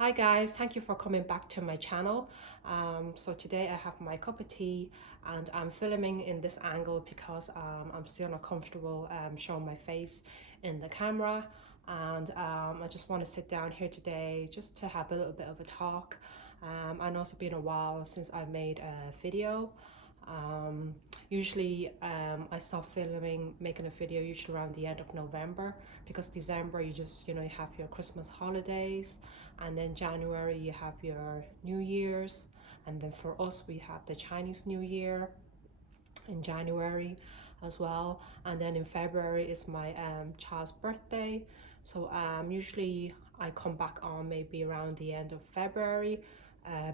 Hi guys, thank you for coming back to my channel. So today I have my cup of tea and I'm filming in this angle because I'm still not comfortable showing my face in the camera, and I just want to sit down here today just to have a little bit of a talk. I know it's been a while since I made a video. Um, Usually I start making a video usually around the end of November, because December you have your Christmas holidays, and then January you have your New Year's, and then for us we have the Chinese New Year in January as well, and then in February is my child's birthday. So usually I come back on maybe around the end of February,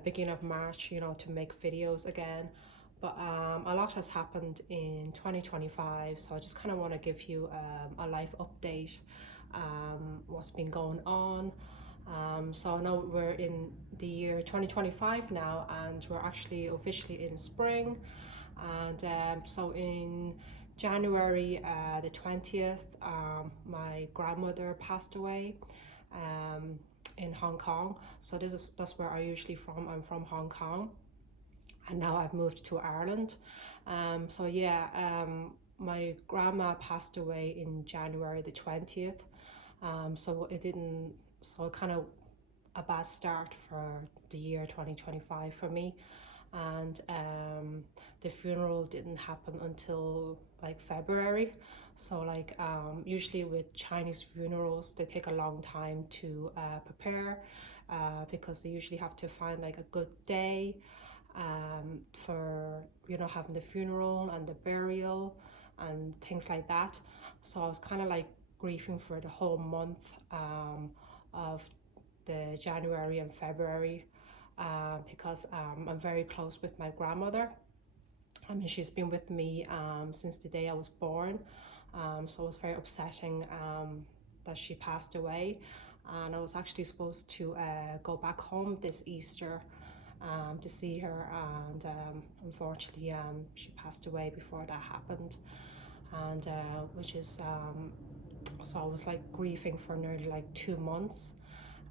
beginning of March, to make videos again. But a lot has happened in 2025, so I just kind of want to give you a life update, what's been going on. So now we're in the year 2025 now, and we're actually officially in spring. And so in January the 20th, my grandmother passed away um, in Hong Kong. So that's where I usually from. I'm from Hong Kong, and now I've moved to Ireland. So yeah, my grandma passed away in January the 20th. So it didn't, so kind of a bad start for the year 2025 for me. And the funeral didn't happen until like February. So usually with Chinese funerals, they take a long time to prepare, because they usually have to find like a good day for having the funeral and the burial and things like that. So I was kind of like grieving for the whole month of the January and February, because I'm very close with my grandmother. I mean, she's been with me since the day I was born. So it was very upsetting that she passed away. And I was actually supposed to go back home this Easter to see her, and unfortunately she passed away before that happened. And which is so I was like grieving for nearly like 2 months.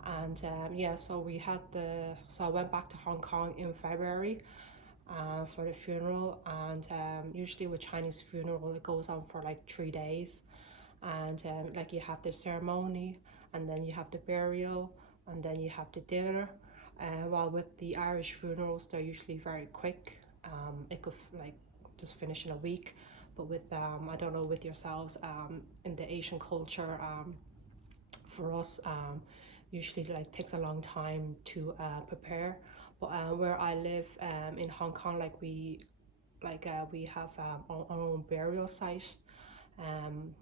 And yeah, so I went back to Hong Kong in February for the funeral. And usually with Chinese funeral, it goes on for like 3 days. And like you have the ceremony, and then you have the burial, and then you have the dinner. While with the Irish funerals, they're usually very quick. It could like just finish in a week. But with I don't know with yourselves, in the Asian culture, for us, usually like takes a long time to prepare. But where I live in Hong Kong, we have our own burial site um,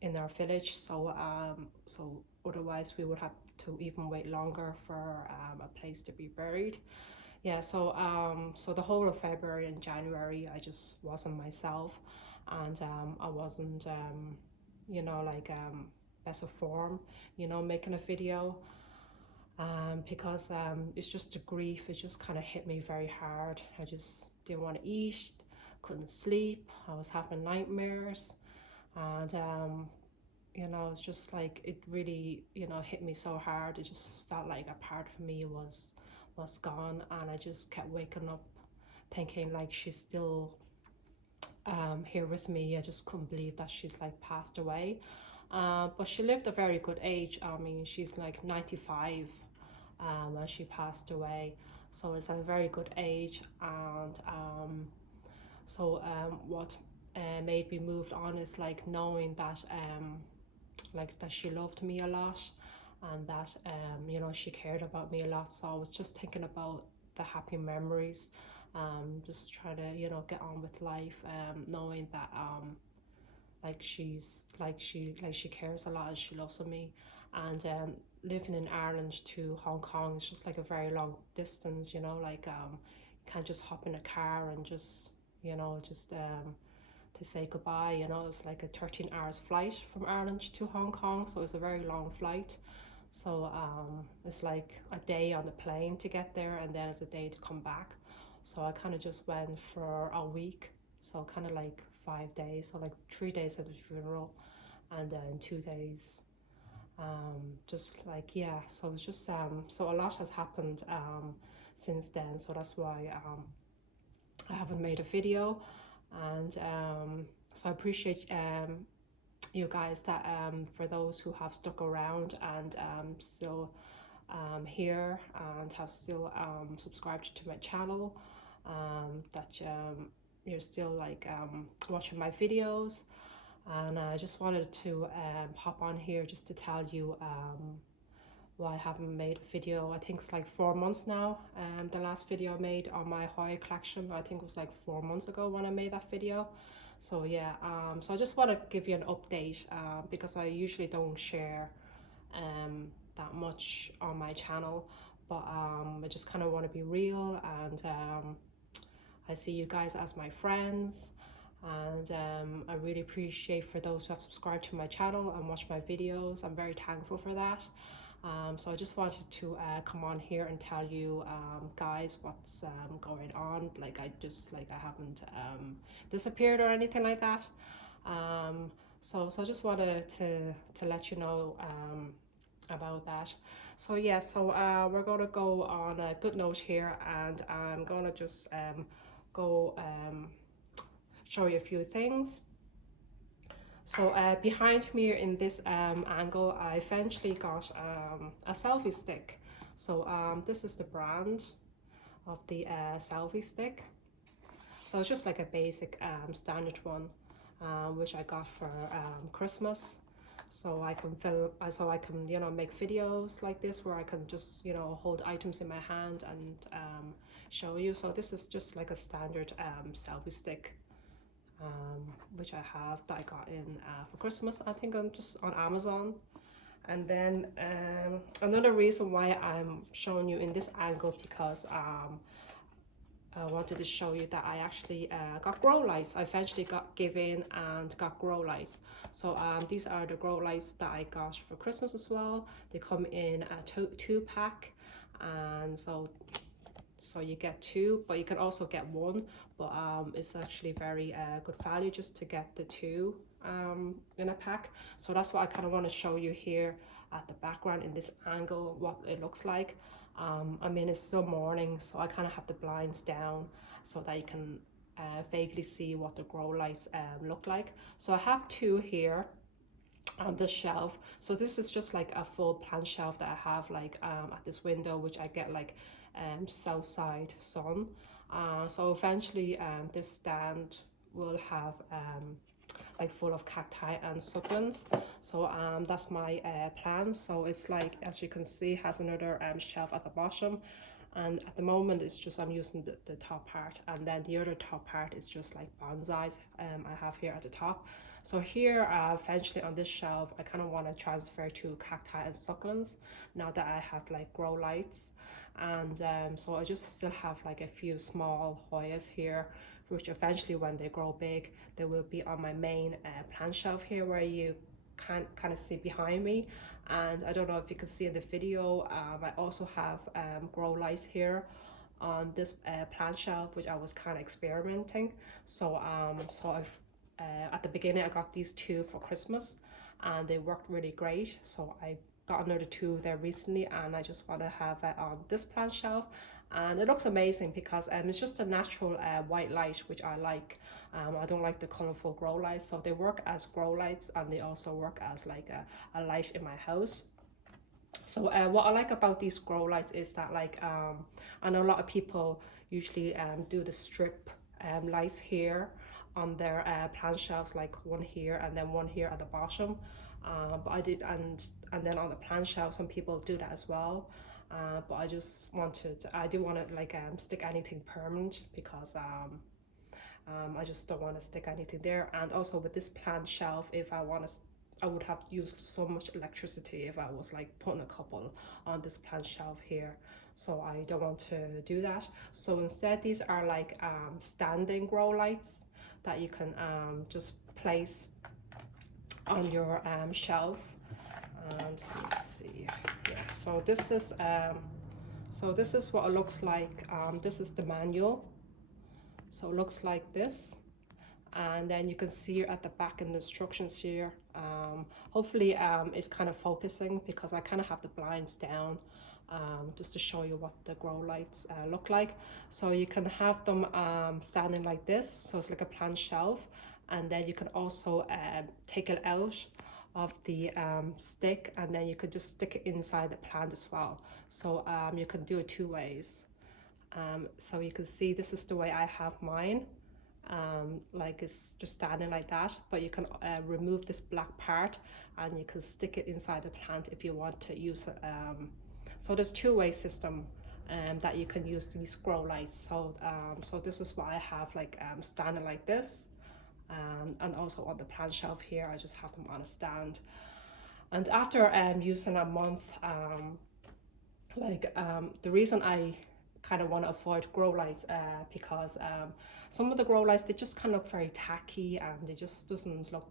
in our village. So otherwise we would have to even wait longer for a place to be buried. Yeah, so the whole of February and January I just wasn't myself, and I wasn't best of form, making a video, because it's just the grief. It just kind of hit me very hard. I just didn't want to eat, couldn't sleep. I was having nightmares, and it's just like it really hit me so hard. It just felt like a part of me was gone, and I just kept waking up thinking like she's still here with me. I just couldn't believe that she's like passed away. But she lived a very good age. I mean, she's like 95 when she passed away. So it's a very good age. And what made me move on is like knowing that that she loved me a lot, and that she cared about me a lot. So I was just thinking about the happy memories, just trying to get on with life, knowing that she cares a lot and she loves me. And living in Ireland to Hong Kong is just like a very long distance. You can't just hop in a car and just to say goodbye. It's like a 13 hours flight from Ireland to Hong Kong, so it's a very long flight. So it's like a day on the plane to get there, and then it's a day to come back. So I kind of just went for a week, so kind of like 5 days, so like 3 days at the funeral, and then 2 days Just like, yeah, so it's just so a lot has happened since then, so that's why I haven't made a video. And so I appreciate you guys that for those who have stuck around and still here and have still subscribed to my channel, that you're still like watching my videos. And I just wanted to hop on here just to tell you why I haven't made a video. I think it's like 4 months now. The last video I made on my Hoya collection, I think it was like 4 months ago when I made that video. So yeah, so I just want to give you an update because I usually don't share that much on my channel, but I just kind of want to be real, and I see you guys as my friends, and I really appreciate for those who have subscribed to my channel and watched my videos. I'm very thankful for that. So I just wanted to come on here and tell you guys what's going on. Like I haven't disappeared or anything like that. So I just wanted to let you know about that. So yeah, so we're gonna go on a good note here, and I'm gonna just go show you a few things. So behind me in this angle, I eventually got a selfie stick. So this is the brand of the selfie stick. So it's just like a basic standard one, which I got for Christmas. So I can film, so I can, you know, make videos like this where I can just, you know, hold items in my hand and show you. So this is just like a standard selfie stick, which I have, that I got in for Christmas. I think I'm just on Amazon. And then another reason why I'm showing you in this angle, because I wanted to show you that I actually got grow lights. I eventually got given and got grow lights. So these are the grow lights that I got for Christmas as well. They come in a two pack, and so you get two, but you can also get one, but it's actually very good value just to get the two in a pack. So that's what I kind of want to show you here at the background in this angle, what it looks like. I mean, it's still morning, so I kind of have the blinds down so that you can vaguely see what the grow lights look like. So I have two here on this shelf. So this is just like a full plant shelf that I have like at this window, which I get like south side sun. So eventually this stand will have like full of cacti and succulents. So that's my plan. So it's like, as you can see, has another shelf at the bottom, and at the moment it's just I'm using the top part, and then the other top part is just like bonsais I have here at the top. So here eventually on this shelf I kind of want to transfer to cacti and succulents now that I have like grow lights. And so I just still have like a few small Hoyas here, which eventually when they grow big they will be on my main plant shelf here, where you can kind of see behind me. And I don't know if you can see in the video, I also have grow lights here on this plant shelf, which I was kind of experimenting. So I've at the beginning I got these two for Christmas and they worked really great. So I got another two there recently, and I just want to have it on this plant shelf. And it looks amazing because it's just a natural white light, which I like. I don't like the colorful grow lights, so they work as grow lights and they also work as like a light in my house. So what I like about these grow lights is that like I know a lot of people usually do the strip lights here on their plant shelves, like one here and then one here at the bottom. But I did, and then on the plant shelf some people do that as well. But I just wanted, I didn't want to like stick anything permanent, because I just don't want to stick anything there. And also with this plant shelf, if I want to, I would have used so much electricity if I was like putting a couple on this plant shelf here. So I don't want to do that. So instead these are like standing grow lights that you can just place on your shelf. And let's see, yeah, so this is what it looks like. This is the manual, so it looks like this. And then you can see at the back in the instructions here, hopefully it's kind of focusing because I kind of have the blinds down, just to show you what the grow lights look like. So you can have them standing like this, so it's like a plant shelf, and then you can also take it out of the stick, and then you could just stick it inside the plant as well. So you can do it two ways. So you can see this is the way I have mine. Like it's just standing like that, but you can remove this black part and you can stick it inside the plant if you want to use it. So there's two-way system that you can use these grow lights. So so this is what I have, like standing like this, and also on the plant shelf here I just have them on a stand. And after using a month, the reason I kind of want to avoid grow lights because some of the grow lights, they just kind of look very tacky and it just doesn't look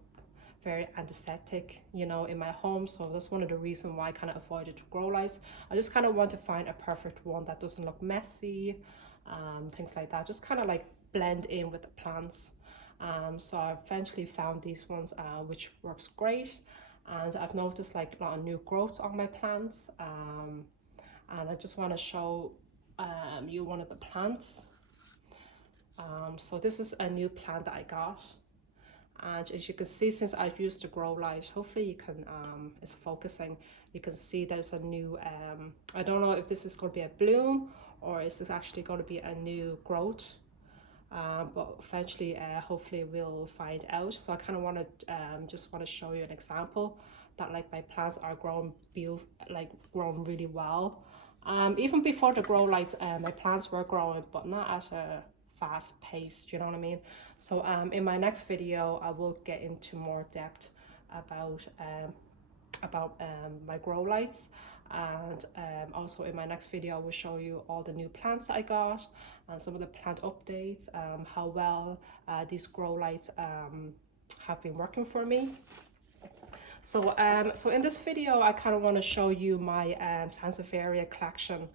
very aesthetic, you know, in my home. So that's one of the reasons why I kind of avoided grow lights. I just kind of want to find a perfect one that doesn't look messy, things like that, just kind of like blend in with the plants. So I eventually found these ones which works great, and I've noticed like a lot of new growth on my plants, and I just want to show you one of the plants. So this is a new plant that I got, and as you can see, since I've used the grow light, hopefully you can it's focusing, you can see there's a new I don't know if this is going to be a bloom or is this actually going to be a new growth, but eventually hopefully we'll find out. So I kind of want to just want to show you an example that like my plants are growing grown really well. Even before the grow lights, my plants were growing, but not at a fast pace, do you know what I mean? So in my next video I will get into more depth about my grow lights, and also in my next video I will show you all the new plants that I got and some of the plant updates, how well these grow lights have been working for me. So so in this video I kind of want to show you my Sansevieria collection.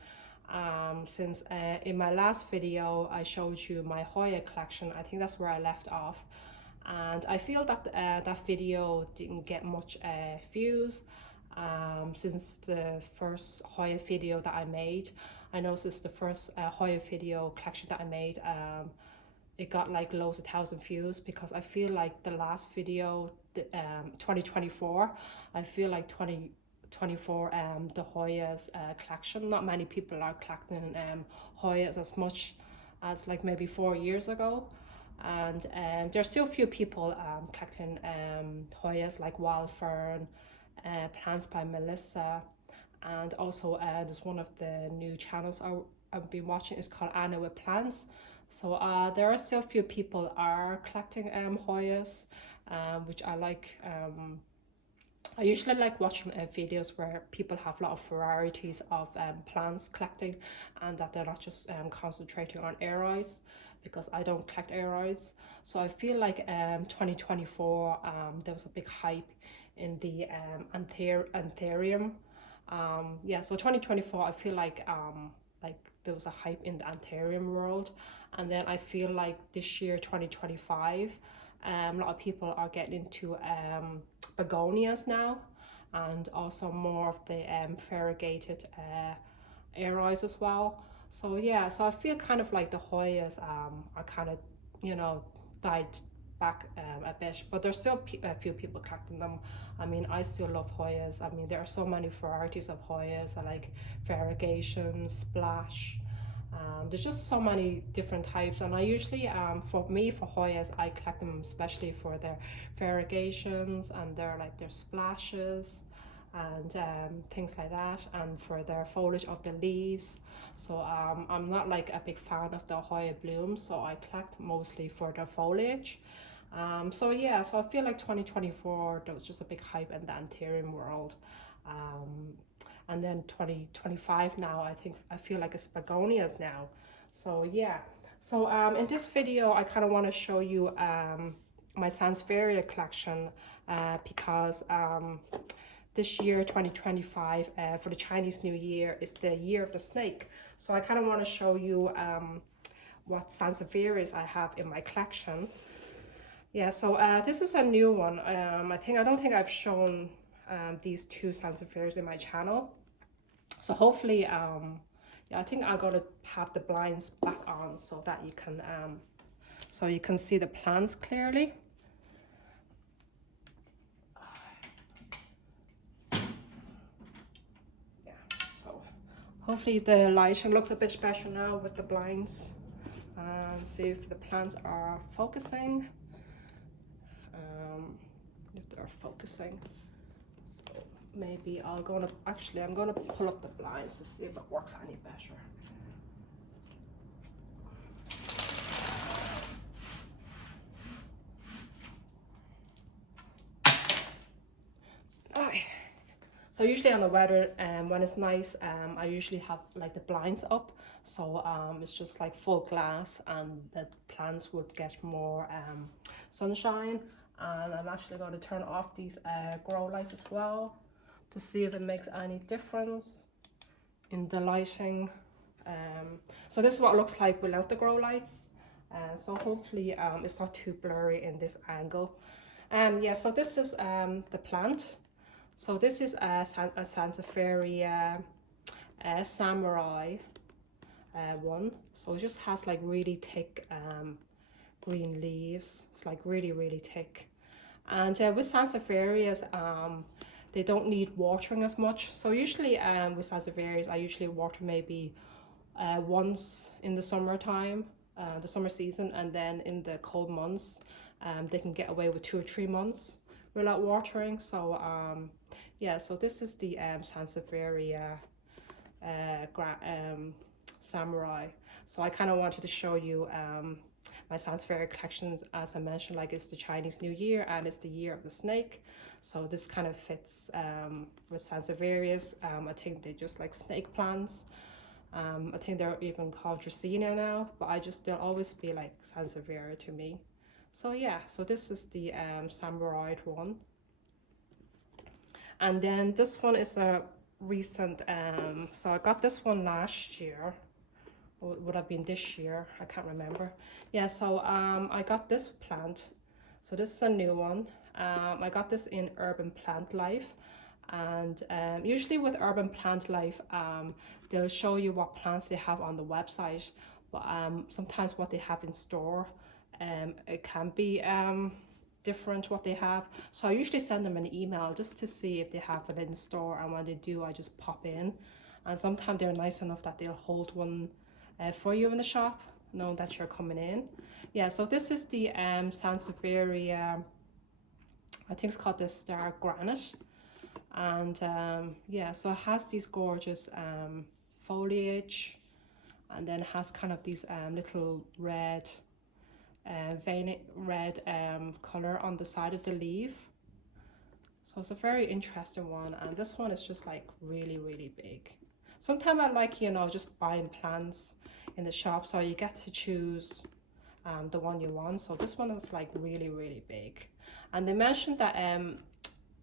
Since in my last video I showed you my Hoya collection, I think that's where I left off, and I feel that that video didn't get much views since the first Hoya video that I made. I know since the first Hoya video collection that I made, it got like loads of thousand views, because I feel like the last video, 2024, I feel like 2024 the Hoyas collection, not many people are collecting Hoyas as much as like maybe 4 years ago, and there's still few people collecting Hoyas like Wild Fern, Plants by Melissa, and also there's one of the new channels I've been watching is called Anna with Plants. So there are still few people are collecting Hoyas, which I like. I usually like watching videos where people have a lot of varieties of plants collecting, and that they're not just concentrating on aroids, because I don't collect aroids. So I feel like 2024 there was a big hype in the anthurium. Yeah, so 2024 I feel like there was a hype in the anthurium world, and then I feel like this year 2025 a lot of people are getting into begonias now, and also more of the variegated aroids as well. So yeah, so I feel kind of like the Hoyas are kind of, you know, died back a bit, but there's still a few people collecting them. I mean, I still love Hoyas. I mean, there are so many varieties of Hoyas. I like variegation, splash. There's just so many different types, and I usually for Hoyas I collect them especially for their variegations and their splashes and things like that, and for their foliage of the leaves. So I'm not like a big fan of the Hoya blooms, so I collect mostly for their foliage. So yeah, so I feel like 2024 there was just a big hype in the anthurium world. And then 2025 now, I feel like it's begonias now. So yeah, so in this video I kind of want to show you my Sansevieria collection, because this year 2025 for the Chinese New Year is the year of the snake. So I kind of want to show you what Sansevierias I have in my collection. Yeah, so this is a new one. I don't think I've shown these two Sansevierias in my channel. So hopefully, yeah, I think I'm gonna have the blinds back on so that you can see the plants clearly. Yeah, so hopefully the lighting looks a bit better now with the blinds. And see if the plants are focusing. If they're focusing. So maybe I'm gonna pull up the blinds to see if it works any better. Alright. So usually on the weather, when it's nice, I usually have like the blinds up. So it's just like full glass, and the plants would get more sunshine. And I'm actually going to turn off these grow lights as well to see if it makes any difference in the lighting. So this is what it looks like without the grow lights. So hopefully it's not too blurry in this angle. Yeah, so this is the plant. So this is a Sansevieria Samurai one. So it just has like really thick green leaves. It's like really thick. And with Sansevierias, they don't need watering as much. So usually with Sansevierias, I usually water maybe once in the summertime, the summer season, and then in the cold months, they can get away with 2 or 3 months without watering. So yeah, so this is the Sansevieria Samurai. So I kind of wanted to show you my Sansevieria collections. As I mentioned, like it's the Chinese New Year and it's the year of the snake. So this kind of fits with Sansevierias. I think they just like snake plants. I think they're even called Dracaena now, but they'll always be like Sansevieria to me. So yeah, so this is the Samurai one. And then this one is a recent, so I got this one last year. Or it would have been this year, I can't remember. Yeah, so I got this plant. So this is a new one. I got this in Urban Plant Life. And usually with Urban Plant Life, they'll show you what plants they have on the website. But sometimes what they have in store, it can be different what they have. So I usually send them an email just to see if they have it in store, and when they do, I just pop in. And sometimes they're nice enough that they'll hold one for you in the shop, knowing that you're coming in. Yeah, so this is the Sansevieria, I think it's called the Star Granite. And yeah, so it has these gorgeous foliage, and then it has kind of these little red veined red color on the side of the leaf. So it's a very interesting one, and this one is just like really big. Sometimes I like, you know, just buying plants in the shop, so you get to choose the one you want. So this one is like really big. And they mentioned that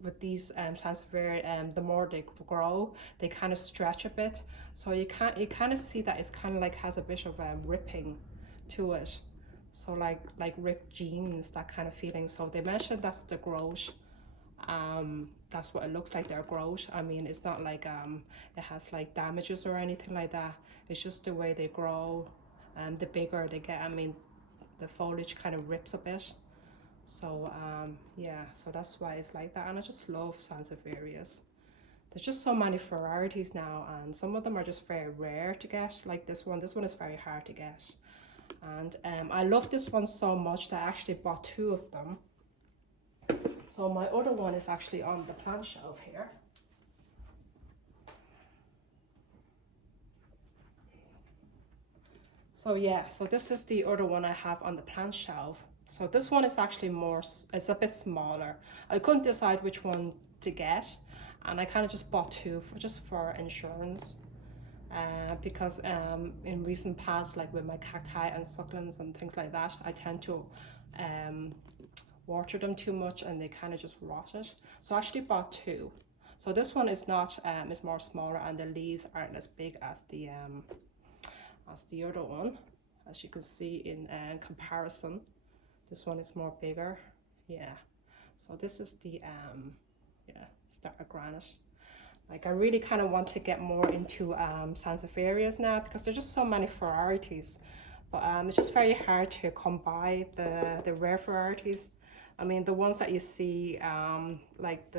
with these Sansevieria, the more they grow, they kind of stretch a bit. So you kind of see that it's kind of like has a bit of ripping to it. So like ripped jeans, that kind of feeling. So they mentioned that's the growth. That's what it looks like, their growth. I mean, it's not like it has like damages or anything like that. It's just the way they grow. The bigger they get, I mean, the foliage kind of rips a bit. So yeah, so that's why it's like that. And I just love Sansevierias. There's just so many varieties now, and some of them are just very rare to get, like this one. This one is very hard to get. And I love this one so much that I actually bought 2 of them. So my other one is actually on the plant shelf here. So yeah, so this is the other one I have on the plant shelf. So this one is actually it's a bit smaller. I couldn't decide which one to get, and I kind of just bought 2 for insurance. Because in recent past, like with my cacti and succulents and things like that, I tend to water them too much and they kind of just rot it. So I actually bought 2. So this one is not, is more smaller, and the leaves aren't as big as the other one, as you can see in comparison. This one is more bigger. Yeah. So this is the yeah, starter granite. Like I really kind of want to get more into Sansevierias now because there's just so many varieties. But it's just very hard to come by the rare varieties. I mean, the ones that you see, like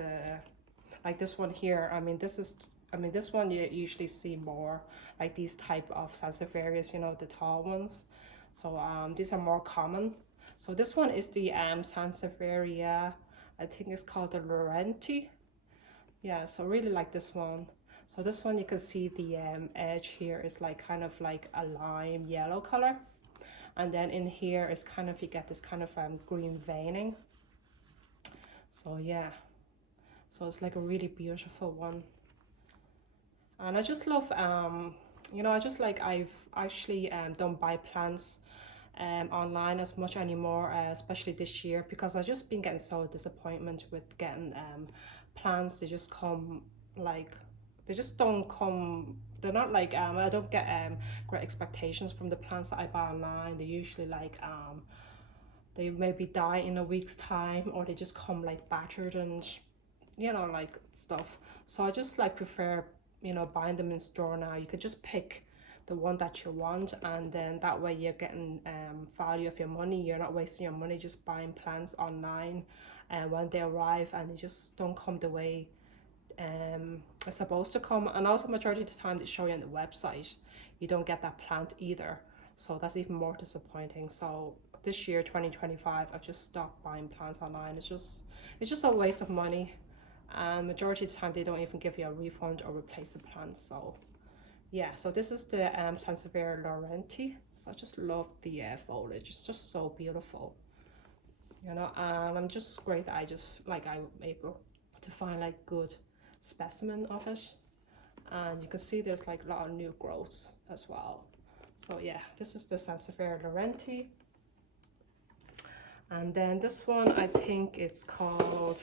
this one here. I mean, this one you usually see more like these type of Sansevierias, you know, the tall ones. So these are more common. So this one is the Sansevieria. I think it's called the Laurenti. Yeah, so really like this one. So this one you can see the edge here is like kind of like a lime yellow color. And then in here is kind of, you get this kind of green veining. So yeah, so it's like a really beautiful one. And I just love, you know, I just like, I've actually don't buy plants online as much anymore, especially this year, because I've just been getting so disappointment with getting plants. They just come like, they just don't come, they're not like, I don't get great expectations from the plants that I buy online. They usually like, they maybe die in a week's time, or they just come like battered and, you know, like stuff. So I just like prefer, you know, buying them in store now. You could just pick the one that you want, and then that way you're getting value of your money. You're not wasting your money just buying plants online, and when they arrive and they just don't come the way it's supposed to come. And also majority of the time they show you on the website, you don't get that plant either, so that's even more disappointing. So this year 2025 I've just stopped buying plants online. It's just a waste of money, and majority of the time they don't even give you a refund or replace the plant. So yeah, so this is the Sansevieria Laurenti. So I just love the foliage. It's just so beautiful, you know. And I'm just great that I just like I'm able to find like good specimen of it. And you can see there's like a lot of new growths as well. So yeah, this is the Sansevieria Laurenti. And then this one, I think it's called,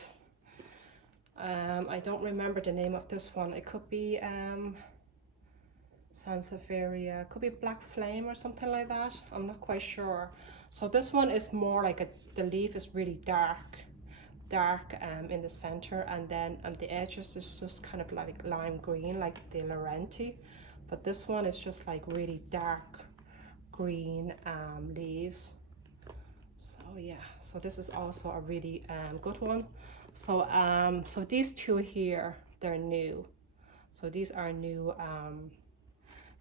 I don't remember the name of this one. It could be Sansevieria, could be Black Flame or something like that. I'm not quite sure. So this one is more like the leaf is really dark in the center, and then on the edges is just kind of like lime green, like the Laurenti. But this one is just like really dark green leaves. So yeah, so this is also a really good one. So so these two here, they're new. So these are new,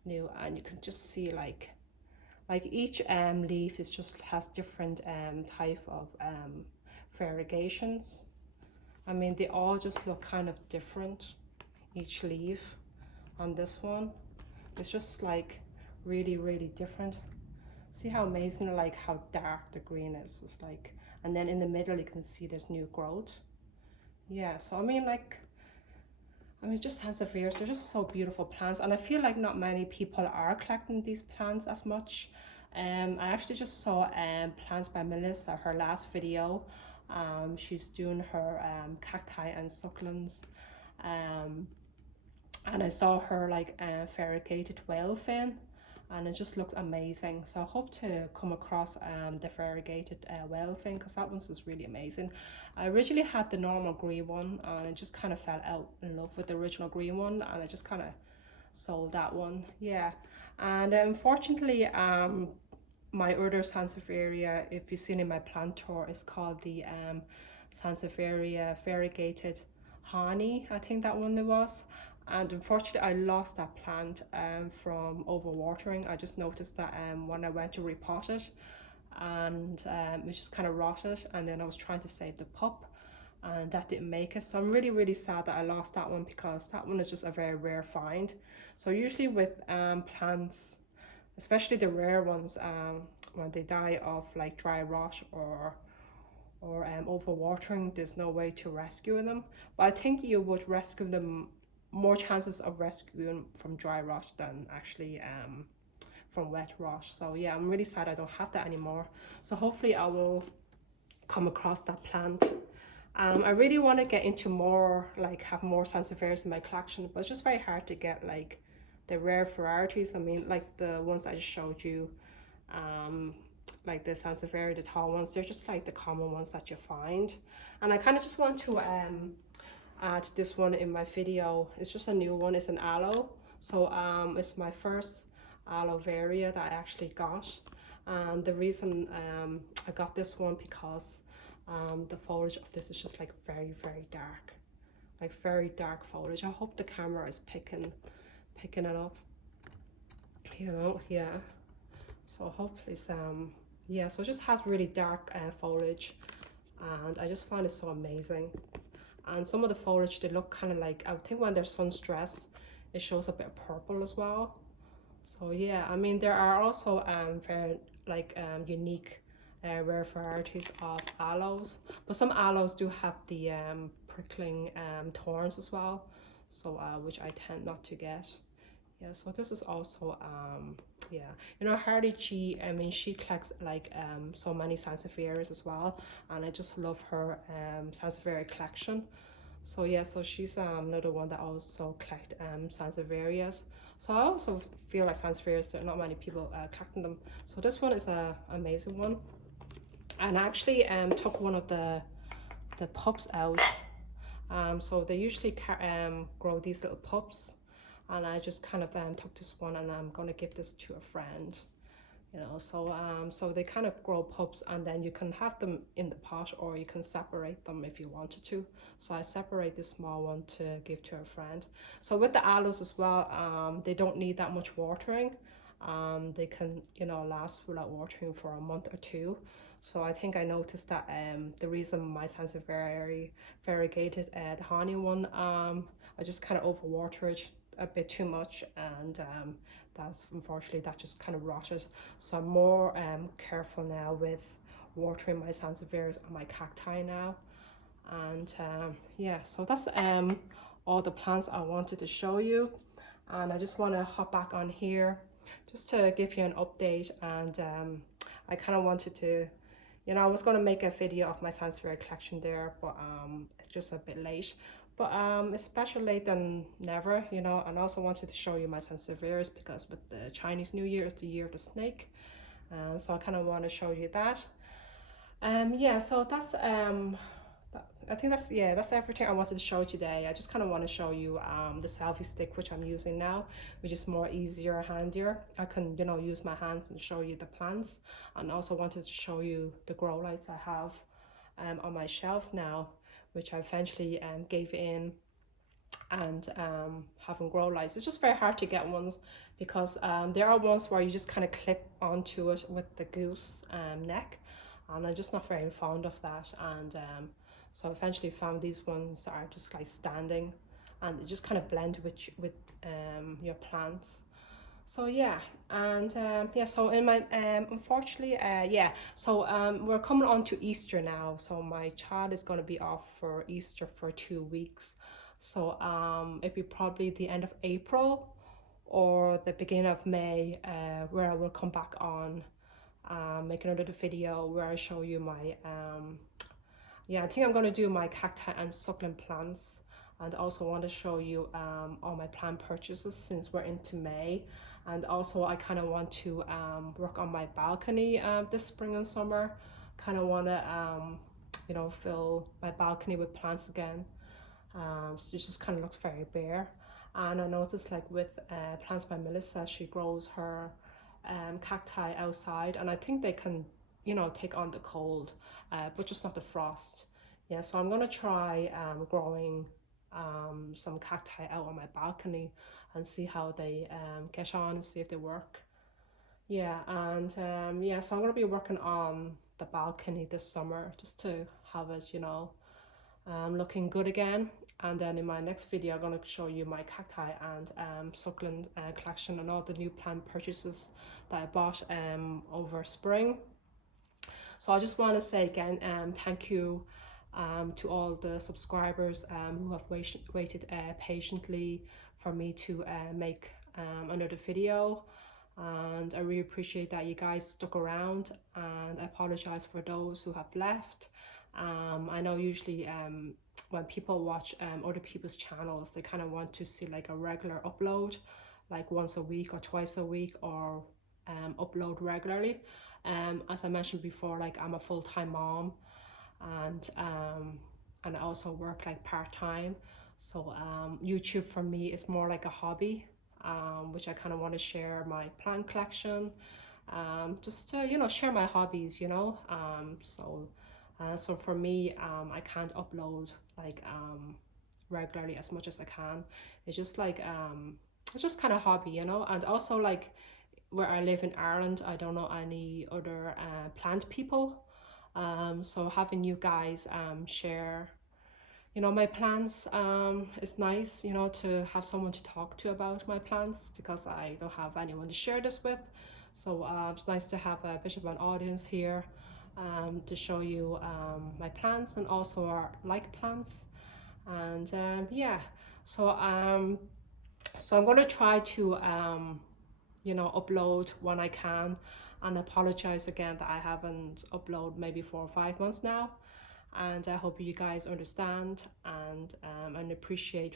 new, and you can just see like each leaf is just has different type of variegations. I mean, they all just look kind of different, each leaf on this one. It's just like really different. See how amazing, like how dark the green is. It's like, and then in the middle you can see there's new growth. Yeah, so I mean, like, I mean, just Sansevierias, they're just so beautiful plants, and I feel like not many people are collecting these plants as much. I actually just saw plants by Melissa, her last video. She's doing her cacti and succulents, and I saw her like variegated whale fin, and it just looks amazing. So I hope to come across the variegated whale fin, because that one's just really amazing. I originally had the normal green one, and I just kind of fell out in love with the original green one, and I just kind of sold that one. Yeah, and unfortunately my other Sansevieria, if you've seen in my plant tour, is called the Sansevieria variegated honey, I think that one it was. And unfortunately I lost that plant from overwatering. I just noticed that when I went to repot it, and it just kind of rotted, and then I was trying to save the pup, and that didn't make it. So I'm really sad that I lost that one, because that one is just a very rare find. So usually with plants, especially the rare ones, when they die of like dry rot or overwatering, there's no way to rescue them. But I think you would rescue them, more chances of rescuing from dry rot than actually from wet rot. So yeah, I'm really sad I don't have that anymore. So hopefully I will come across that plant. I really want to get into more, like have more Sansevierias in my collection, but it's just very hard to get like the rare varieties. I mean, like the ones I just showed you, like the Sansevieria, the tall ones. They're just like the common ones that you find. And I kind of just want to add this one in my video. It's just a new one. It's an aloe. So it's my first aloe vera that I actually got. And the reason I got this one because the foliage of this is just like very, very dark. Like very dark foliage. I hope the camera is picking it up. You know, yeah. So hopefully some, yeah, so it just has really dark foliage, and I just find it so amazing. And some of the foliage, they look kind of like, I think when they're sun stressed, it shows a bit of purple as well. So yeah, I mean, there are also very like unique rare varieties of aloes, but some aloes do have the prickling thorns as well, so which I tend not to get. Yeah, so this is also yeah, you know, Hardy, she, I mean, she collects like so many Sansevierias as well, and I just love her Sansevieria collection. So yeah, so she's another one that also collect Sansevierias. So I also feel like Sansevierias, there are not many people collecting them. So this one is a amazing one, and I actually took one of the pups out. So they usually grow these little pups, and I just kind of took this one, and I'm gonna give this to a friend. You know, so they kind of grow pups, and then you can have them in the pot, or you can separate them if you wanted to. So I separate this small one to give to a friend. So with the aloes as well, they don't need that much watering. They can, you know, last without watering for a month or two. So I think I noticed that the reason my Sansevieria variegated, the honey one, I just kind of overwater it a bit too much, and that's unfortunately that just kind of rotted. So I'm more careful now with watering my Sansevierias and my cacti now. And yeah, so that's all the plants I wanted to show you, and I just want to hop back on here just to give you an update. And I kind of wanted to, you know, I was going to make a video of my Sansevieria collection there, but it's just a bit late. But it's better late than never, you know. And I also wanted to show you my Sansevierias because with the Chinese New Year is the year of the snake, so I kind of want to show you that. Yeah, so that's I think that's, yeah, that's everything I wanted to show today. I just kind of want to show you the selfie stick which I'm using now, which is more easier, handier. I can, you know, use my hands and show you the plants, and also wanted to show you the grow lights I have on my shelves now, which I eventually gave in, and having grow lights. It's just very hard to get ones because there are ones where you just kind of clip onto it with the goose neck, and I'm just not very fond of that. And so eventually found these ones that are just like standing, and they just kind of blend with your plants. So yeah, and yeah, so in my unfortunately yeah, so we're coming on to Easter now, so my child is going to be off for Easter for 2 weeks. So it'd be probably the end of April or the beginning of May where I will come back on, make another video where I show you my yeah, I think I'm going to do my cacti and succulent plants, and also want to show you all my plant purchases since we're into May. And also I kind of want to work on my balcony this spring and summer. Kind of want to you know, fill my balcony with plants again. So it just kind of looks very bare. And I noticed like with Plants by Melissa, she grows her cacti outside, and I think they can, you know, take on the cold, but just not the frost. Yeah, so I'm gonna try growing some cacti out on my balcony and see how they get on and see if they work. Yeah, and yeah, so I'm gonna be working on the balcony this summer just to have it, you know, looking good again. And then in my next video I'm going to show you my cacti and succulent collection and all the new plant purchases that I bought over spring. So I just want to say again thank you to all the subscribers who have waited patiently for me to make another video, and I really appreciate that you guys stuck around, and I apologize for those who have left. I know usually when people watch other people's channels, they kind of want to see like a regular upload, like once a week or twice a week, or upload regularly. As I mentioned before, like I'm a full-time mom, and I also work like part-time. So YouTube for me is more like a hobby, which I kind of want to share my plant collection, just to, you know, share my hobbies, you know. So for me, I can't upload like regularly as much as I can. It's just like it's just kind of hobby, you know. And also like where I live in Ireland, I don't know any other plant people. So having you guys share, you know, my plants, it's nice, you know, to have someone to talk to about my plants because I don't have anyone to share this with. So it's nice to have a bit of an audience here, to show you my plants and also our like plants. And yeah, so so I'm going to try to you know, upload when I can, and apologize again that I haven't uploaded maybe 4 or 5 months now. And I hope you guys understand, and appreciate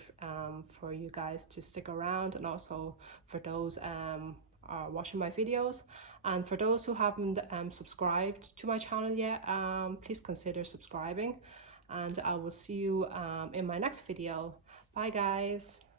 for you guys to stick around, and also for those are watching my videos, and for those who haven't subscribed to my channel yet, please consider subscribing, and I will see you in my next video. Bye guys.